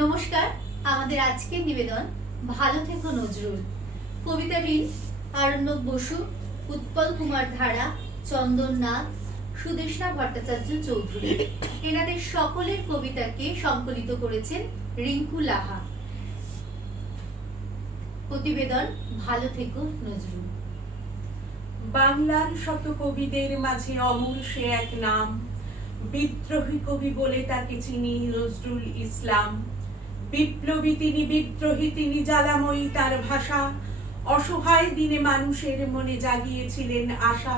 নমস্কার। আমাদের আজকের নিবেদন ভালো থেকো নজরুল। কবিতা ঋণ আরণ্যক বসু, উৎপল কুমার ধারা, চন্দন নাথ, সুদেষ্ণা ভট্টাচার্য চৌধুরী। এনাদের সকলের কবিতাকে সংকলিত করেছেন রিঙ্কু লাহা। প্রতিবেদন ভালো থেকো নজরুল। বাংলার শত কবিদের মাঝে অমর সে এক নাম, বিদ্রোহী কবি বলে তাকে চিনি নজরুল ইসলাম। বিপ্লবী তিনি, বিদ্রোহী তিনি, জ্বালাময়ী তার ভাষা, অসহায় দিনে মানুষের মনে জাগিয়েছিলেন আশা।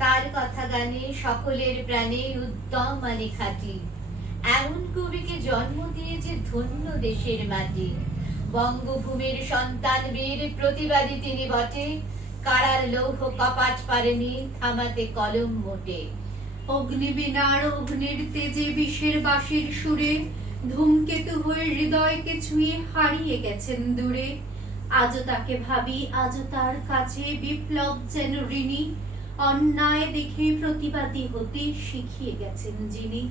তার কথা গানে সকলের প্রাণে উদ্যম মানে খাটি, এমন কবিকে জন্ম দিয়েছে ধন্য দেশের মাটি। বঙ্গভূমির সন্তান বীর প্রতিবাদী তিনি বটে, কারার লৌহ কপাট পারেনি থামাতে কলম মোটে। অগ্নিবীণার অগ্নির তেজে বিষের বাঁশির সুরে ধূমকেতু হয়ে হৃদয়কে ছুঁয়ে হারিয়ে গেছেন দূরে। আজও তাকে ভাবি, আজও তার কাছে বিপ্লব যেন ঋণী, অন্যায় দেখে প্রতিবাদী হতে শিখিয়ে গেছেন যিনি।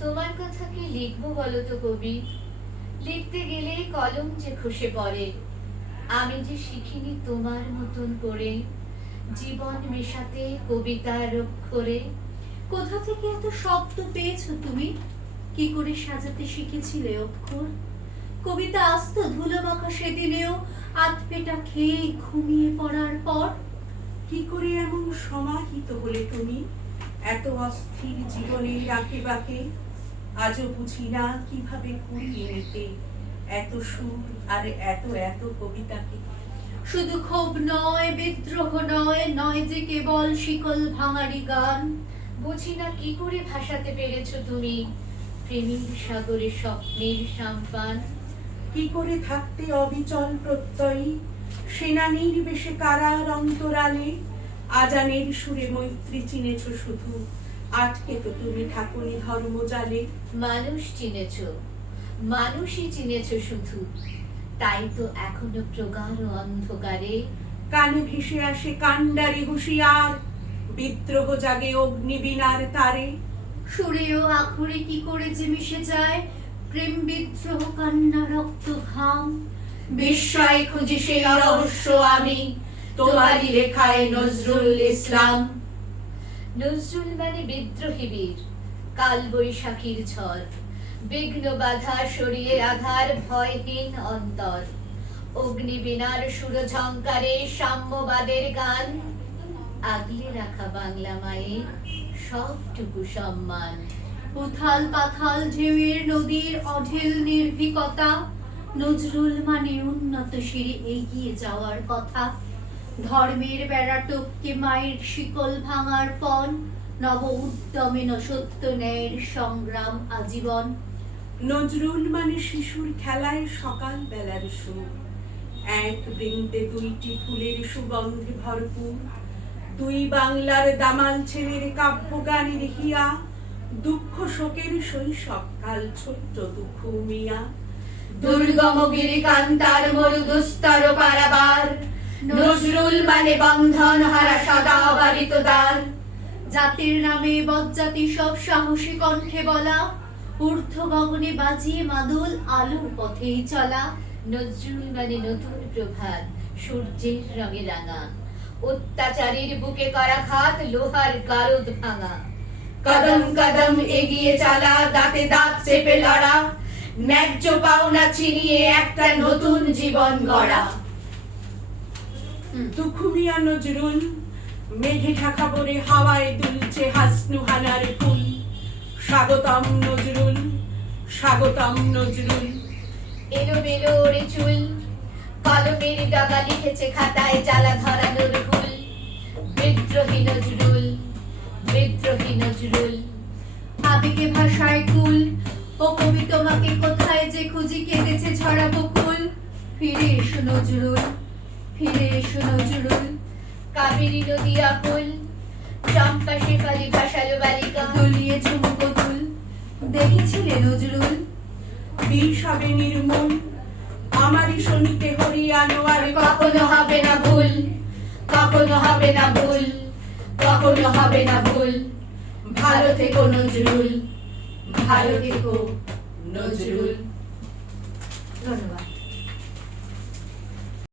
তোমার কথা কি লিখবো বলো তো কবি, লিখতে গেলে কলম যে খসে পড়ে। আমি যে শিখিনি তোমার মতন করে জীবন মেশাতে কবিতার অক্ষরে। কোথা থেকে এত শব্দ পেয়েছো তুমি, কি করে সাজাতে শিখেছিলে অক্ষর? কবিতা আস্ত ধুলো মাখা সেদিনেও আধপেটা খেয়ে ঘুমিয়ে পড়ার পর। কি করে এমন সমাহিত হলে তুমি এত অস্থির জীবনের আঁকে আজও বুঝি না কিভাবে কুড়িয়ে নিতে এত সুর আর এত এত কবিতাকে। শুধু ক্ষোভ নয়, বিদ্রোহ নয়, নয় যে কেবল শিকল ভাঙারি গান। বুঝি না কি করে ভাসাতে পেরেছো তুমি প্রেমের সাগরে স্বপ্নের সাম্পান। কি করে থাকতে অবিচল প্রত্যয়ী সেনানীর বেশে কারার অন্তরালে, আজানের সুরে মৈত্রী চিনেছ শুধু, আটকে তো তুমি ঠাকুরি ধর্মজালে। মানুষ চিনেছো, মানুষই চিনেছো শুধু, তাই তো এখনো প্রগাঢ় অন্ধকারে কানে ভেসে আসে কান্ডারি হুঁশিয়ার, বিদ্রোহ জাগে অগ্নিবীণার তারে। সুরেও আখরে কি করে যে মিশে যায় প্রেম বিদ্রোহ কান্না রক্ত ঘাম। বিস্ময় খুঁজি সেই রহস্য আমি তোমারই লেখায় নজরুল ইসলাম। নজরুল মানে বিদ্রোহী বীর, কাল বৈশাখীর ঝড়, বিঘ্ন বাধা সরিয়ে আধার ভয়হীন অন্তর। অগ্নিবীণার সুরঝংকারে সাম্যবাদের গান, আগলে রাখা বাংলা মায়ের সবটুকু সম্মান। উথাল পাথাল ঢেউয়ের নদীর অঢেল নির্ভীকতা, নজরুল মানে উন্নত শিরে এগিয়ে যাওয়ার কথা। ধর্মের বেড়া টপকে মায়ের শিকল ভাঙার পণ, নব উদ্যমে সত্য ন্যায়ের সংগ্রাম আজীবন। নজরুল মানে শিশুর খেলায় সকাল বেলার সুর, এক বৃন্তে দুইটি ফুলের সুগন্ধে ভরপুর। দুই বাংলার দামাল ছেলের কাব্য গানের হিয়া, দুঃখ শোকের শৈশবকাল ছোট্ট দুঃখ মিয়া। দুর্গম গিরিকান্তার মরুদুস্তর পারাবার, নজরুল মানে বন্ধন হারা সদা অবারিত দ্বার। জাতির নামে বজ্জাতি সব সাহসী কণ্ঠে বলা, ঊর্ধ্ব গগনে বাজিয়ে মাদল আলোর পথেই চলা। নজরুল মানে নতুন প্রভাত, সূর্যের রঙে রাঙা, অত্যাচারীর বুকে করাঘাত, লোহার গারদ ভাঙা। কদম কদম এগিয়ে চলা, দাঁতে দাঁত চেপে লড়া, ন্যায্য পাওনা ছিনিয়ে একটা নতুন জীবন গড়া। দুখুমিয়া নজরুল মেঘে ঢাকা পরে হাওয়ায় দুলছে হাসনুহানার ফুল। স্বাগতম নজরুল, স্বাগতম নজরুল। এলোমেলো ওরে চুল, কলমের ডগা লিখেছে খাতায় জ্বালা ধরানোর ভুল। বিদ্রোহী নজরুল, বিদ্রোহী নজরুল। আবেগে ভাষায় কুল, ও কবি তোমাকে কোথায় যে খুঁজি কেঁদেছে ঝরা বকুল। ফিরে এসো নজরুল, ফিরে এসো নজরুল। কাবেরী নদী আকুল, চম্পা শেফালি ভাসালো বালিকা, দলিয়ে ঝুমুক দুল। দেখেছিলে নজরুল, বিষ হবে নির্মূল, আমারই শনিতে হরিয়ানোয়ার। কখনো হবে না ভুল, কখনো হবে না ভুল, কখনো হবে না ভুল। ভালো থেকো নজরুল, ভালো থেকো নজরুল। ধন্যবাদ।